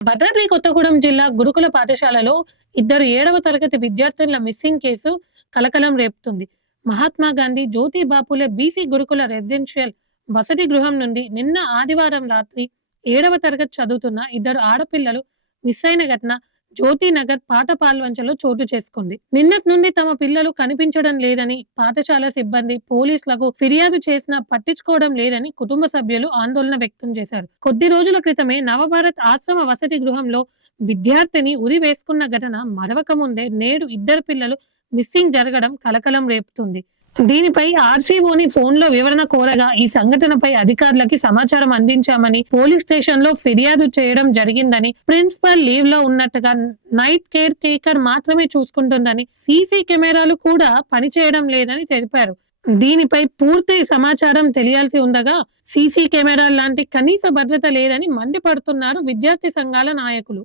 భద్రాద్రి కొత్తగూడెం జిల్లా గురుకుల పాఠశాలలో ఇద్దరు 7వ తరగతి విద్యార్థుల మిస్సింగ్ కేసు కలకలం రేపుతుంది. మహాత్మా గాంధీ జ్యోతి బాపులే బీసీ గురుకుల రెసిడెన్షియల్ వసతి గృహం నుండి నిన్న ఆదివారం రాత్రి 7వ తరగతి చదువుతున్న ఇద్దరు ఆడపిల్లలు మిస్ అయిన ఘటన జ్యోతినగర్ పాట పాల్వంచలో చోటు చేసుకుంది. నిన్నటి నుండి తమ పిల్లలు కనిపించడం లేదని పాఠశాల సిబ్బంది పోలీసులకు ఫిర్యాదు చేసినా పట్టించుకోవడం లేదని కుటుంబ సభ్యులు ఆందోళన వ్యక్తం చేశారు. కొద్ది రోజుల క్రితమే నవభారత్ ఆశ్రమ వసతి గృహంలో విద్యార్థిని ఉరి వేసుకున్న ఘటన మరవక ముందే నేడు ఇద్దరు పిల్లలు మిస్సింగ్ జరగడం కలకలం రేపుతుంది. దీనిపై ఆర్సీఓని ఫోన్లో వివరణ కోరగా ఈ సంఘటనపై అధికారులకి సమాచారం అందించామని, పోలీస్ స్టేషన్ లో ఫిర్యాదు చేయడం జరిగిందని, ప్రిన్సిపల్ లీవ్ లో ఉన్నట్టుగా నైట్ కేర్ టేకర్ మాత్రమే చూసుకుంటుందని, సీసీ కెమెరాలు కూడా పనిచేయడం లేదని తెలిపారు. దీనిపై పూర్తి సమాచారం తెలియాల్సి ఉండగా సీసీ కెమెరా లాంటి కనీస భద్రత లేదని మండిపడుతున్నారు విద్యార్థి సంఘాల నాయకులు.